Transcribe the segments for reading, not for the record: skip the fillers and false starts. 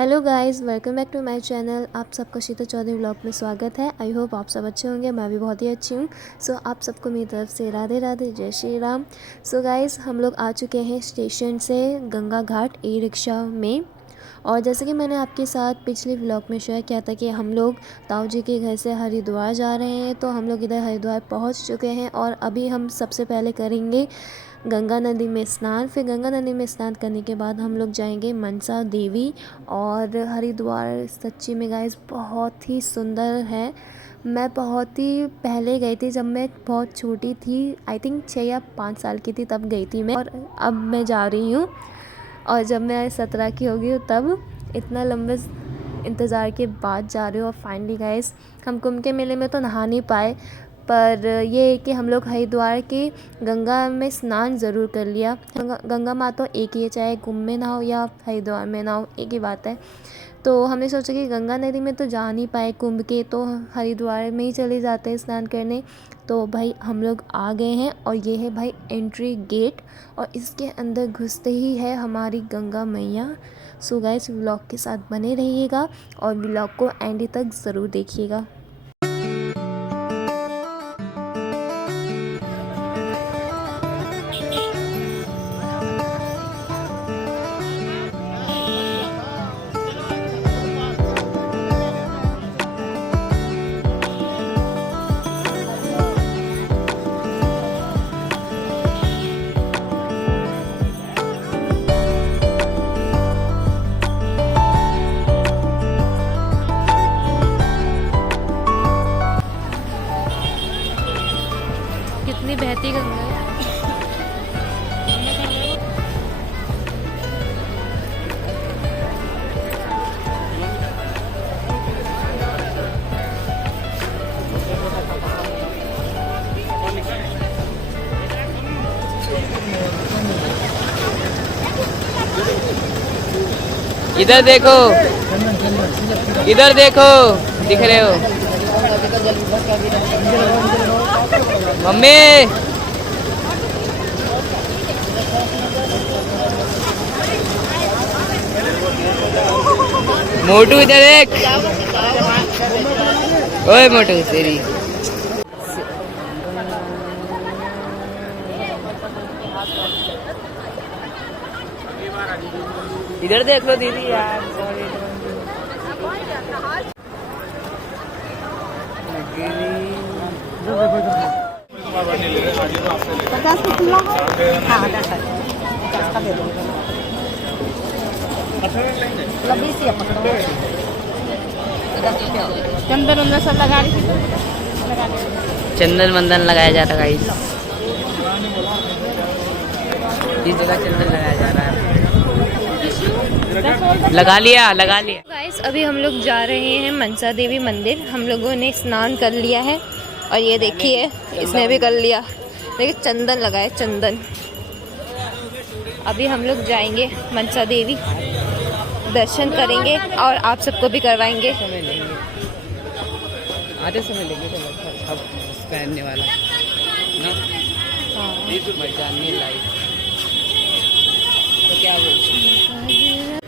Hello guys, welcome back to my channel. आप सबका शीतल Chaudhary vlog में स्वागत है। आई होप आप सब अच्छे होंगे। मैं भी बहुत ही अच्छी हूँ। सो आप सबको मेरी तरफ से राधे राधे, जय श्री राम। सो गाइस, हम लोग आ चुके हैं स्टेशन से गंगा घाट ई रिक्शा में। और जैसे कि मैंने आपके साथ पिछले व्लॉग में शेयर किया था कि हम लोग ताऊ जी के घर से हरिद्वार जा रहे हैं, तो हम लोग इधर हरिद्वार पहुंच चुके हैं। और अभी हम सबसे पहले करेंगे गंगा नदी में स्नान। फिर गंगा नदी में स्नान करने के बाद हम लोग जाएंगे मनसा देवी। और हरिद्वार सच्ची में गाइस बहुत ही सुंदर है। मैं बहुत ही पहले गई थी, जब मैं बहुत छोटी थी, आई थिंक 6 या 5 साल की थी, तब गई थी मैं। और अब मैं जा रही हूँ, और जब मैं 17 की होगी तब। इतना लंबे इंतज़ार के बाद जा रही हूँ। और फाइनली गाइस, हम कुंभ के मेले में तो नहा नहीं पाए, पर ये है कि हम लोग हरिद्वार के गंगा में स्नान ज़रूर कर लिया। गंगा माँ तो एक ही है, चाहे कुंभ में नहाओ या हरिद्वार में नहाओ, एक ही बात है। तो हमने सोचा कि गंगा नदी में तो जा नहीं पाए कुंभ के, तो हरिद्वार में ही चले जाते हैं स्नान करने। तो भाई हम लोग आ गए हैं, और ये है भाई एंट्री गेट, और इसके अंदर घुसते ही है हमारी गंगा मैया। सो गाइस, व्लॉग के साथ बने रहिएगा और व्लॉग को एंड तक ज़रूर देखिएगा। कितनी बहती गंगा है। इधर देखो, इधर देखो, दिख रहे हो मम्मी? मोटू इधर देख। ओए मोटू तेरी। इधर देख लो दीदी यार, सॉरी। चंदन वंदन सब लगा रही थी। चंदन वंदन लगाया जाता है गाइस, इस जगह चंदन लगाया जा रहा है। लगा लिया, लगा लिया। गाइस, अभी हम लोग जा रहे हैं मनसा देवी मंदिर। हम लोगों ने स्नान कर लिया है, और ये देखिए इसने भी कर लिया। देखिए चंदन लगाए, चंदन। अभी हम लोग जाएंगे मनसा देवी, दर्शन करेंगे और आप सबको भी करवाएंगे। आधे समय लेंगे तो अब पहनने वाला ना। हाँ, मजानी लाइफ तो क्या बोलते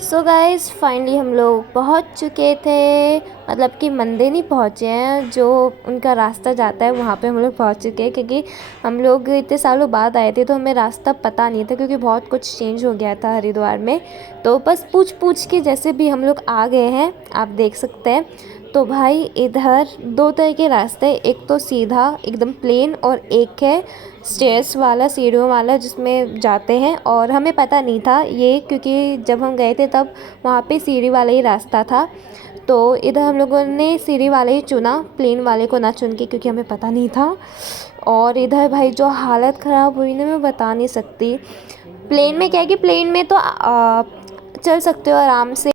सो गाइस, फाइनली हम लोग पहुंच चुके थे। मतलब कि मंदिर नहीं पहुंचे हैं, जो उनका रास्ता जाता है वहाँ पे हम लोग पहुंच चुके हैं। क्योंकि हम लोग इतने सालों बाद आए थे, तो हमें रास्ता पता नहीं था, क्योंकि बहुत कुछ चेंज हो गया था हरिद्वार में। तो बस पूछ के जैसे भी हम लोग आ गए हैं, आप देख सकते हैं। तो भाई इधर 2 तरह के रास्ते, एक तो सीधा एकदम प्लेन, और एक है स्टेयर्स वाला, सीढ़ियों वाला, जिसमें जाते हैं। और हमें पता नहीं था ये, क्योंकि जब हम गए थे तब वहाँ पे सीढ़ी वाला ही रास्ता था। तो इधर हम लोगों ने सीढ़ी वाले ही चुना, प्लेन वाले को ना चुन के, क्योंकि हमें पता नहीं था। और इधर भाई जो हालत ख़राब हुई ना, मैं बता नहीं सकती। प्लेन में क्या है कि प्लेन में तो चल सकते हो आराम से,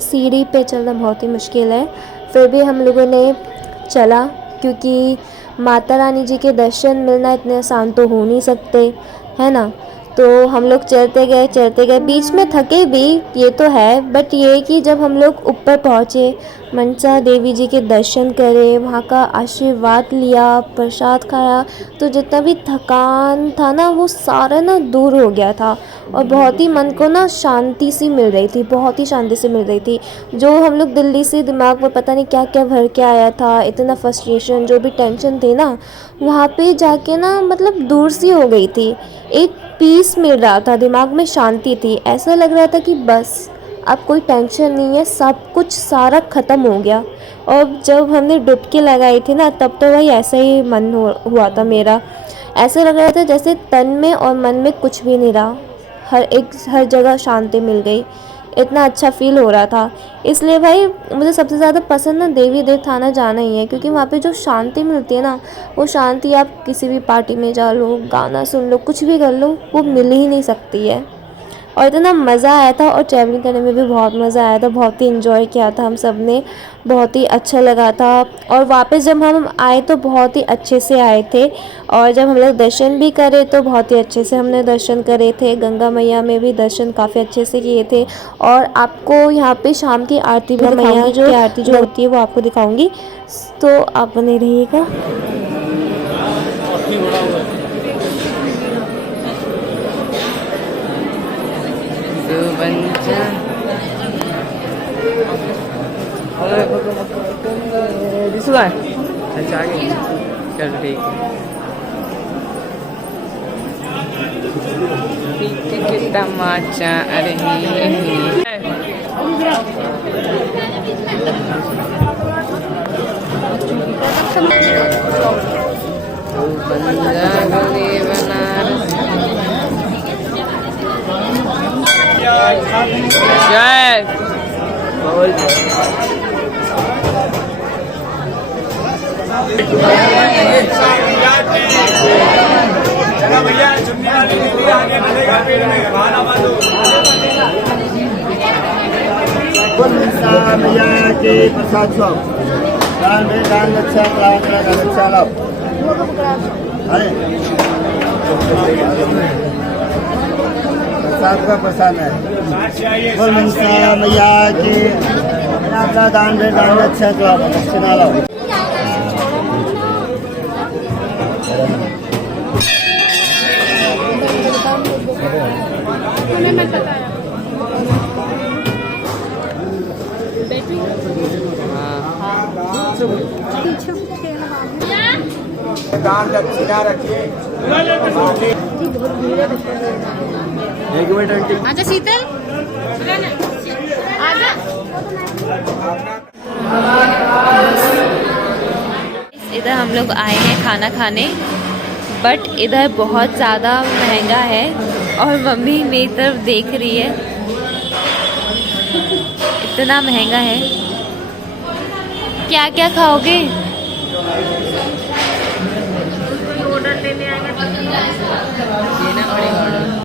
सीढ़ी पे चलना बहुत ही मुश्किल है। फिर भी हम लोगों ने चला, क्योंकि माता रानी जी के दर्शन मिलना इतने आसान तो हो नहीं सकते, है ना। तो हम लोग चढ़ते गए, बीच में थके भी, ये तो है, बट ये है कि जब हम लोग ऊपर पहुँचे, मनसा देवी जी के दर्शन करे, वहाँ का आशीर्वाद लिया, प्रसाद खाया, तो जितना भी थकान था ना वो सारा ना दूर हो गया था। और बहुत ही मन को ना शांति सी मिल रही थी, बहुत ही शांति सी मिल रही थी। जो हम लोग दिल्ली से दिमाग में पता नहीं क्या क्या भर के आया था, इतना फ्रस्ट्रेशन, जो भी टेंशन थी ना, वहाँ पे जाके ना मतलब दूर सी हो गई थी। एक पीस मिल रहा था, दिमाग में शांति थी, ऐसा लग रहा था कि बस अब कोई टेंशन नहीं है, सब कुछ सारा ख़त्म हो गया। और जब हमने डुबकी लगाई थी ना, तब तो वही ऐसा ही मन हुआ था मेरा। ऐसा लग रहा था जैसे तन में और मन में कुछ भी नहीं रहा, हर जगह शांति मिल गई, इतना अच्छा फील हो रहा था। इसलिए भाई मुझे सबसे ज़्यादा पसंद ना देवी देवथाना जाना ही है, क्योंकि वहाँ पे जो शांति मिलती है ना, वो शांति आप किसी भी पार्टी में जा लो, गाना सुन लो, कुछ भी कर लो, वो मिल ही नहीं सकती है। और इतना मज़ा आया था, और ट्रैवलिंग करने में भी बहुत मज़ा आया था, बहुत ही इन्जॉय किया था हम सब ने, बहुत ही अच्छा लगा था। और वापस जब हम आए तो बहुत ही अच्छे से आए थे, और जब हम लोग दर्शन भी करे तो बहुत ही अच्छे से हमने दर्शन करे थे। गंगा मैया में भी दर्शन काफ़ी अच्छे से किए थे। और आपको यहाँ पे शाम की आरती भी दिखाऊंगी, जो आरती जो होती है वो आपको दिखाऊंगी, तो आप बने रहिएगा। दिसला है, अच्छा आगे चल ठीक है। पीछे के तमाचा अरे जय बोल चला भैया चुन्नी वाली दीदी आगे बढ़ेगा पेड़ में खाना बांधो। भैया के प्रसाद सब दान में दान अच्छा अच्छा लाओ प्रसाद का प्रसाद है। बोल मनसा मैया के अपना दान में दान अच्छा सुना लाओ। दान दक्षिणा रखिए। एक मिनट आंटी। आजा शीतल, आजा। इधर हम लोग आए हैं खाना खाने, बट इधर बहुत ज़्यादा महंगा है, और मम्मी मेरी तरफ देख रही है, इतना महंगा है। क्या क्या खाओगे? ऑर्डर देने आएंगे देना पड़ेगा ऑर्डर।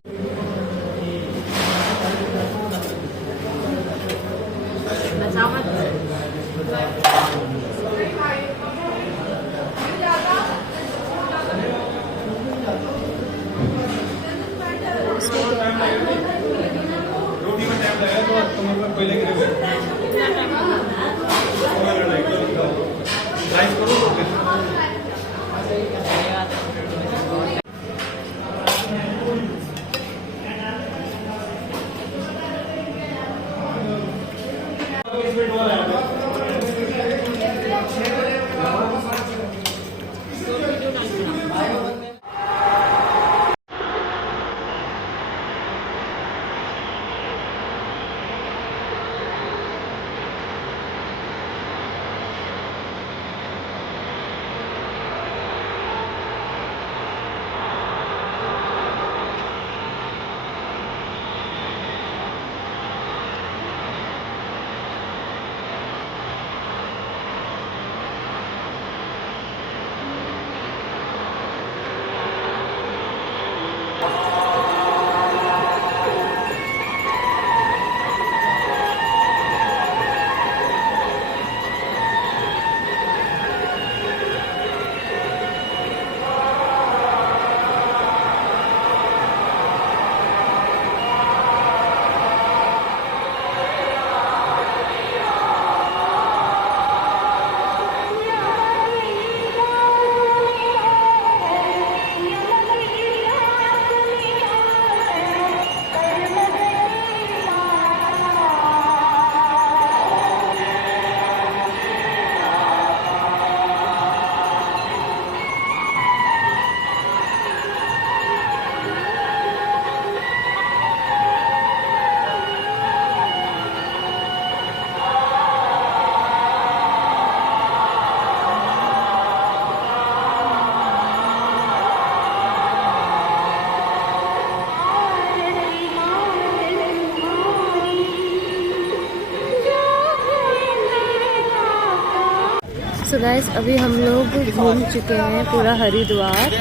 सो गाइस अभी हम लोग घूम चुके हैं पूरा हरिद्वार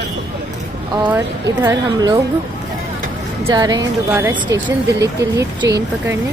और इधर हम लोग जा रहे हैं दोबारा स्टेशन दिल्ली के लिए ट्रेन पकड़ने।